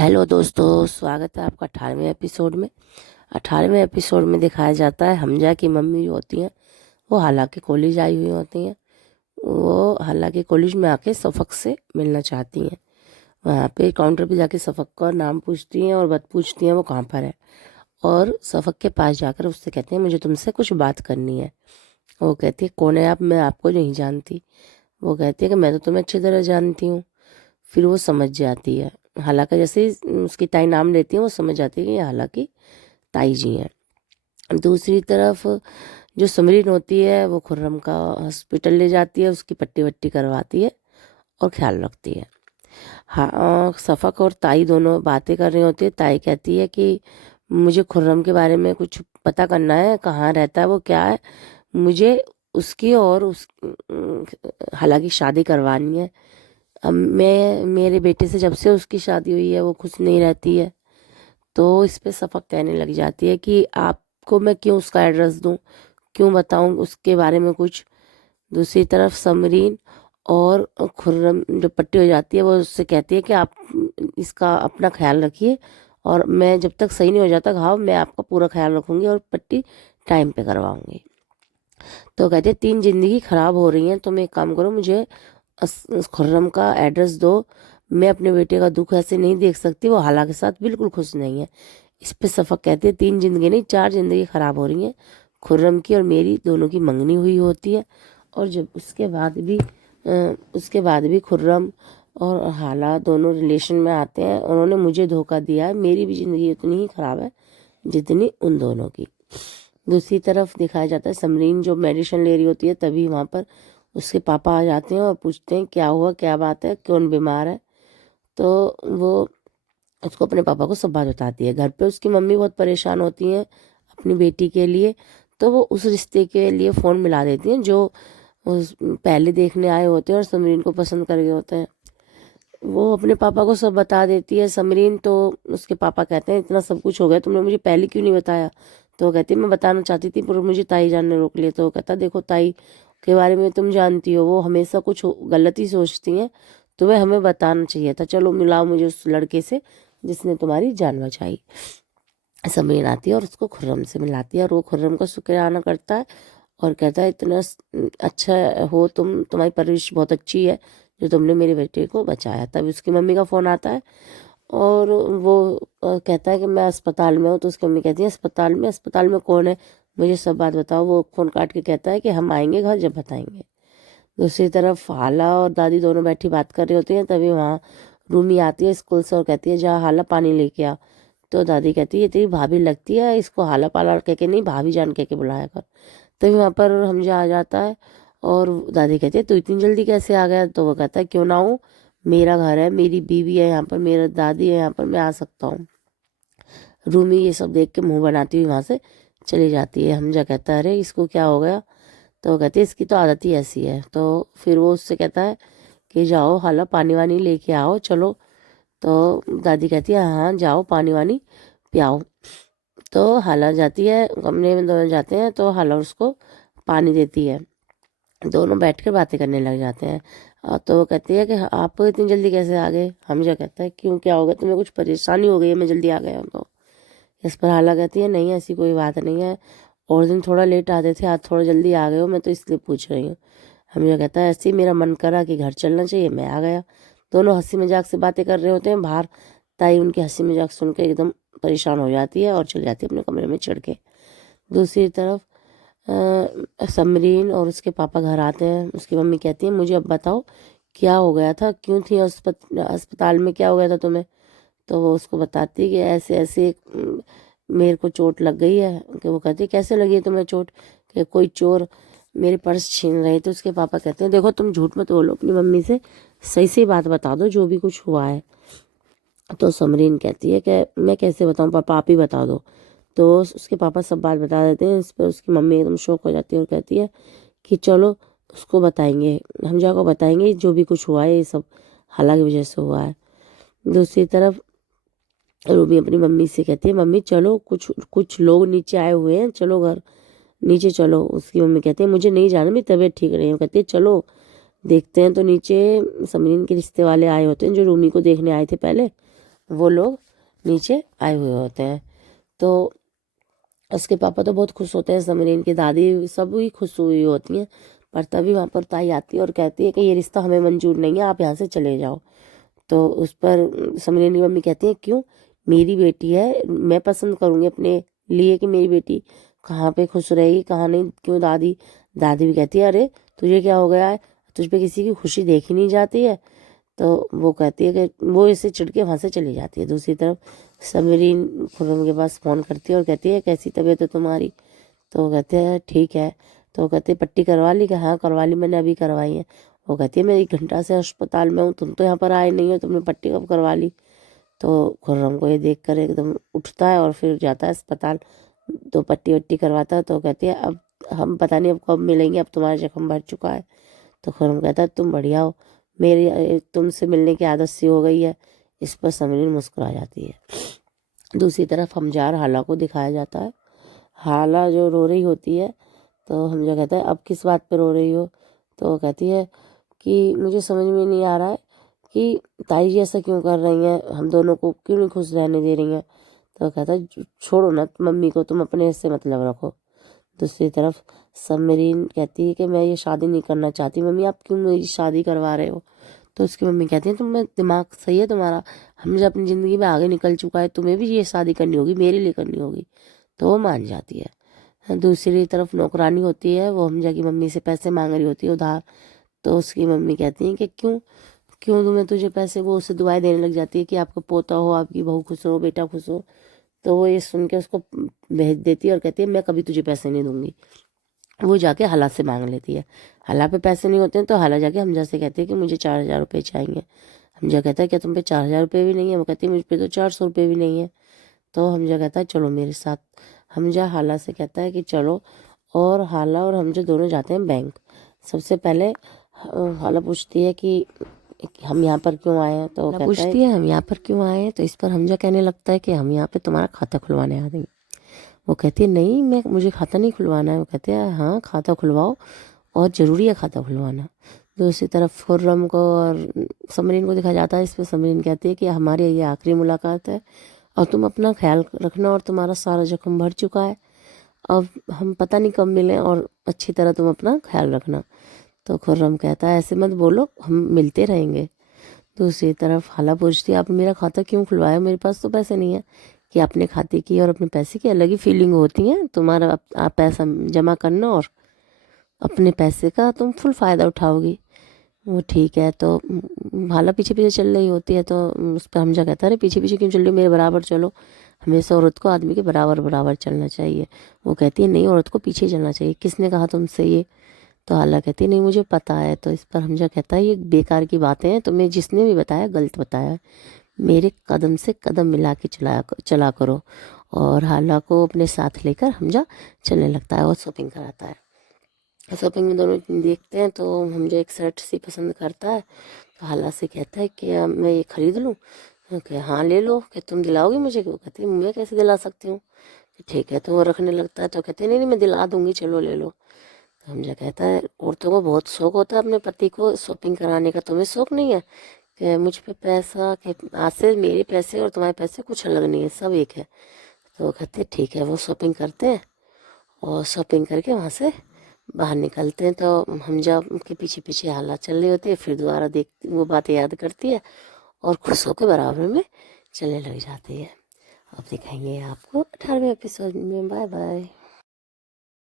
Hello दोस्तों, स्वागत है आपका 18वें एपिसोड में। 18वें एपिसोड में दिखाया जाता है हमजा की मम्मी जो होती हैं वो हालांकि कॉलेज आई हुई होती हैं। वो हालांकि कॉलेज में आके सफ़क से मिलना चाहती हैं। वहाँ पे काउंटर पे जाके सफ़क का नाम पूछती हैं और बात पूछती हैं वो कहाँ पर है। और सफ़क के पास जाकर उससे कहती हैं मुझे तुमसे कुछ बात करनी है। वो कहती है कौन है आप, मैं आपको नहीं जानती। वो कहती है कि मैं तो तुम्हें अच्छी तरह जानती हूँ। फिर वो समझ जाती है। हालांकि जैसे ही उसकी ताई नाम लेती है वो समझ जाती है कि ये हालांकि ताई जी हैं। दूसरी तरफ जो समरीन होती है वो खुर्रम का हॉस्पिटल ले जाती है, उसकी पट्टी वट्टी करवाती है और ख्याल रखती है। हाँ, सफ़क और ताई दोनों बातें कर रही होती है। ताई कहती है कि मुझे खुर्रम के बारे में कुछ पता करना है, कहाँ रहता है वो, क्या है, मुझे उसकी और उस हालांकि शादी करवानी है। अब मैं मेरे बेटे से जब से उसकी शादी हुई है वो खुश नहीं रहती है। तो इस पे सफ़क कहने लग जाती है कि आपको मैं क्यों उसका एड्रेस दूं, क्यों बताऊं उसके बारे में कुछ। दूसरी तरफ समरीन और खुर्रम जो पट्टी हो जाती है वो उससे कहती है कि आप इसका अपना ख्याल रखिए और मैं जब तक सही नहीं हो जाता घाव मैं आपका पूरा ख्याल रखूंगी और पट्टी टाइम पे करवाऊंगी। तो कहते हैं 3 जिंदगी खराब हो रही हैं, तुम एक काम करो, मुझे खुर्रम का एड्रेस दो। मैं अपने बेटे का दुख ऐसे नहीं देख सकती, वो हाला के साथ बिल्कुल खुश नहीं है। इस पे सफ़क कहते हैं 3 जिंदगी नहीं 4 जिंदगी खराब हो रही हैं। खुर्रम की और मेरी दोनों की मंगनी हुई होती है और जब उसके बाद भी खुर्रम और हाला दोनों रिलेशन में आते हैं। उन्होंने मुझे धोखा दिया है, मेरी भी ज़िंदगी उतनी ही ख़राब है जितनी उन दोनों की। दूसरी तरफ दिखाया जाता है समरीन जो मेडिसिन ले रही होती है, तभी वहाँ पर उसके पापा आ जाते हैं और पूछते हैं क्या हुआ, क्या बात है, कौन बीमार है। तो वो उसको अपने पापा को सब बात बताती है। घर पे उसकी मम्मी बहुत परेशान होती हैं अपनी बेटी के लिए। तो वो उस रिश्ते के लिए फ़ोन मिला देती हैं जो उस पहले देखने आए होते हैं और समरीन को पसंद कर गए होते हैं। वो अपने पापा को सब बता देती है समरीन। तो उसके पापा कहते हैं इतना सब कुछ हो गया, तुमने मुझे पहले क्यों नहीं बताया। तो वो कहती है मैं बताना चाहती थी पर मुझे ताई जान ने रोक लिया। तो वो कहता देखो ताई के बारे में तुम जानती हो, वो हमेशा कुछ गलत ही सोचती हैं, तुम्हें हमें बताना चाहिए था। चलो मिलाओ मुझे उस लड़के से जिसने तुम्हारी जान बचाई। समरीन आती है और उसको खुर्रम से मिलाती है और वो खुर्रम का शुक्राना करता है और कहता है इतना अच्छा हो तुम, तुम्हारी परवरिश बहुत अच्छी है जो तुमने मेरे बेटे को बचाया। तभी उसकी मम्मी का फ़ोन आता है और वो कहता है कि मैं अस्पताल में हूँ। तो उसकी मम्मी कहती है अस्पताल में, अस्पताल में कौन है, मुझे सब बात बताओ। वो फ़ोन काट के कहता है कि हम आएंगे घर जब बताएंगे। दूसरी तरफ हाला और दादी दोनों बैठी बात कर रही होती हैं। तभी वहाँ रूमी आती है स्कूल से और कहती है जा हाला पानी लेके आ। तो दादी कहती है ये तेरी भाभी लगती है, इसको हाला पाला कह के नहीं भाभी जान कह के बुलाया कर। तभी वहाँ पर हमजा आ जाता है और दादी कहती है तू इतनी जल्दी कैसे आ गया। तो वो कहता है क्यों ना हूँ, मेरा घर है, मेरी बीवी है यहाँ पर, मेरा दादी है यहाँ पर, मैं आ सकता हूँ। रूमी ये सब देख के मुंह बनाती हुई वहाँ से चली जाती है। हमजा कहता है अरे इसको क्या हो गया। तो वो कहती है इसकी तो आदत ही ऐसी है। तो फिर वो उससे कहता है कि जाओ हाला पानी वानी लेके आओ चलो। तो दादी कहती है हाँ जाओ पानी वानी पियाओ। तो हाला जाती है, कमरे में दोनों जाते हैं तो हाला उसको पानी देती है। दोनों बैठ कर बातें करने लग जाते हैं। तो वो कहती है कि आप इतनी जल्दी कैसे आ गए। हमजा कहता है क्यों, क्या हो गया, तुम्हें कुछ परेशानी हो गई है मैं जल्दी आ गया हूँ। तो इस पर हाला कहती है नहीं ऐसी कोई बात नहीं है, और दिन थोड़ा लेट आते थे, आज थोड़ा जल्दी आ गए हो, मैं तो इसलिए पूछ रही हूँ। हमजा कहता है ऐसे ही मेरा मन करा कि घर चलना चाहिए, मैं आ गया। दोनों हंसी मजाक से बातें कर रहे होते हैं बाहर। ताई उनकी हंसी मजाक सुन के एकदम परेशान हो जाती है और चली जाती है अपने कमरे में चढ़ के। दूसरी तरफ समरीन और उसके पापा घर आते हैं। उसकी मम्मी कहती है मुझे अब बताओ क्या हो गया था, क्यों थी अस्पताल में, क्या हो गया था तुम्हें। तो वो उसको बताती है कि ऐसे ऐसे मेरे को चोट लग गई है। कि वो कहती है कैसे लगी है तुम्हें चोट। कि कोई चोर मेरे पर्स छीन रहे थे। उसके पापा कहते हैं देखो तुम झूठ मत बोलो, अपनी मम्मी से सही सही बात बता दो जो भी कुछ हुआ है। तो समरीन कहती है कि मैं कैसे बताऊँ पापा, आप ही बता दो। तो उसके पापा सब बात बता देते हैं। इस पर उसकी मम्मी एकदम शौक हो जाती है और कहती है कि चलो उसको बताएंगे, हमजा को बताएंगे जो भी कुछ हुआ है ये सब हाला की वजह से हुआ है। दूसरी तरफ रूबी अपनी मम्मी से कहती है मम्मी चलो कुछ कुछ लोग नीचे आए हुए हैं, चलो घर नीचे चलो। उसकी मम्मी कहती है मुझे नहीं जाना, मेरी तबीयत ठीक नहीं है। कहती है चलो देखते हैं। तो नीचे समरीन के रिश्ते वाले आए होते हैं जो रूमी को देखने आए थे पहले। वो लोग नीचे आए हुए होते हैं। तो उसके पापा तो बहुत खुश होते हैं, समरीन की दादी सब भी खुश हुई होती हैं। पर तभी वहाँ पर ताई आती है और कहती है कि ये रिश्ता हमें मंजूर नहीं है, आप यहाँ से चले जाओ। तो उस पर समरीन की मम्मी कहती है क्यों, मेरी बेटी है, मैं पसंद करूँगी अपने लिए कि मेरी बेटी कहाँ पे खुश रहेगी कहाँ नहीं, क्यों दादी। दादी भी कहती है अरे तुझे क्या हो गया है, तुझ पे किसी की खुशी देखी नहीं जाती है। तो वो कहती है कि वो इसे चिढ़ के वहाँ से चली जाती है। दूसरी तरफ समरीन खुर्रम के पास फ़ोन करती है और कहती है कैसी तबीयत है तुम्हारी। तो वो कहते हैं ठीक है। तो वो कहते हैं पट्टी करवा ली, कि हाँ करवा ली, मैंने अभी करवाई है। वो कहती है मैं 1 घंटा से अस्पताल में हूँ, तुम तो यहाँ पर आए नहीं हो, तुमने पट्टी कब करवा ली। तो खुर्रम को ये देख कर एकदम उठता है और फिर जाता है अस्पताल। तो पट्टी वट्टी करवाता है। तो कहती है अब हम पता नहीं अब कब मिलेंगे, अब तुम्हारा जख्म भर चुका है। तो खुर्रम कहता है तुम बढ़िया हो, मेरी तुमसे मिलने की आदत सी हो गई है। इस पर समरीन मुस्कुरा जाती है। दूसरी तरफ हमजार हाला को दिखाया जाता है। हाला जो रो रही होती है, तो हमजा कहता है अब किस बात पर रो रही हो। तो वो कहती है कि मुझे समझ में नहीं आ रहा है कि ताई जी ऐसा क्यों कर रही हैं, हम दोनों को क्यों नहीं खुश रहने दे रही हैं। तो वो कहता है छोड़ो ना मम्मी को, तुम अपने से मतलब रखो। दूसरी तरफ समरीन कहती है कि मैं ये शादी नहीं करना चाहती। मम्मी आप क्यों मेरी शादी करवा रहे हो। तो उसकी मम्मी कहती है तुम्हें दिमाग सही है तुम्हारा, हम जब अपनी ज़िंदगी में आगे निकल चुका है, तुम्हें भी ये शादी करनी होगी, मेरे लिए करनी होगी। तो वो मान जाती है। दूसरी तरफ नौकरानी होती है, वो हमजा की मम्मी से पैसे मांग रही होती है उधार। तो उसकी मम्मी कहती है कि क्यों क्यों तुम्हें तुझे पैसे, वो उसे दुआएं देने लग जाती है कि आपका पोता हो, आपकी बहू खुश हो, बेटा खुश हो। तो वो ये सुन के उसको भेज देती है और कहती है मैं कभी तुझे पैसे नहीं दूंगी। वो जाके हाला से मांग लेती है। हाला पे पैसे नहीं होते हैं तो हाला जाके हमजा से कहती है कि मुझे 4,000 रुपये चाहिए। हमजा कहता है क्या तुम पे 4,000 रुपये भी नहीं है। वो कहती है मुझ पे तो 400 रुपये भी नहीं है। तो हमजा कहता है चलो मेरे साथ। हमजा हाला से कहता है कि चलो, और हाला और हमजा दोनों जाते हैं बैंक। सबसे पहले हाला पूछती है कि हम यहाँ पर क्यों आए हैं। तो वो कहता पूछती है हम यहाँ पर क्यों आए हैं। तो इस पर हमजा कहने लगता है कि हम यहाँ पे तुम्हारा खाता खुलवाने आ गए। वो कहती है नहीं, मुझे खाता नहीं खुलवाना है। वो कहते हैं हाँ खाता खुलवाओ, और ज़रूरी है खाता खुलवाना। दूसरी तरफ खुर्रम को और समरीन को दिखाया जाता है। इस पर समरीन कहती है कि हमारी ये आखिरी मुलाकात है, और तुम अपना ख्याल रखना, और तुम्हारा सारा जख्म भर चुका है, अब हम पता नहीं कब मिलें, और अच्छी तरह तुम अपना ख्याल रखना। तो खुर्रम कहता है ऐसे मत बोलो, हम मिलते रहेंगे। दूसरी तरफ हाला पूछती है आप मेरा खाता क्यों खुलवाया, मेरे पास तो पैसे नहीं है। कि अपने खाते की और अपने पैसे की अलग ही फीलिंग होती है, तुम्हारा आप पैसा जमा करना और अपने पैसे का तुम फुल फ़ायदा उठाओगी। वो ठीक है। तो हाला पीछे पीछे चल रही होती है। तो उस पर हमजा कहता है अरे पीछे पीछे क्यों चल रही हो, मेरे बराबर चलो, हमेशा औरत को आदमी के बराबर बराबर चलना चाहिए। वो कहती है नहीं, औरत को पीछे चलना चाहिए, किसने कहा तुमसे ये। तो हाला कहती है नहीं मुझे पता है। तो इस पर हमजा कहता है ये बेकार की बातें हैं, तुम्हें जिसने भी बताया गलत बताया है, मेरे कदम से कदम मिला के चला करो। और हाला को अपने साथ लेकर हमजा चलने लगता है और शॉपिंग कराता है। शॉपिंग में दोनों देखते हैं तो हमजा एक शर्ट सी पसंद करता है। तो हाला से कहता है कि मैं ये खरीद लूँ। कि हाँ ले लो, कि तुम दिलाओगी मुझे। वो कहती है मैं कैसे दिला सकती हूँ। ठीक है। तो वो रखने लगता है। तो कहते हैं नहीं नहीं मैं दिला दूँगी, चलो ले लो। तो हमजा कहता है औरतों को बहुत शौक होता है अपने पति को शॉपिंग कराने का, तुम्हें शौक नहीं है। कि मुझ पे पैसा, कि आज से मेरे पैसे और तुम्हारे पैसे कुछ अलग नहीं है, सब एक है। तो वो कहते हैं ठीक है। वो शॉपिंग करते हैं और शॉपिंग करके वहाँ से बाहर निकलते हैं। तो हमजा के पीछे पीछे हाला चल रही होती है। फिर दोबारा देख वो बातें याद करती है और खुश होकर बराबर में चलने लग जाती है। अब दिखाएंगे आपको 18वें एपिसोड में। Bye bye.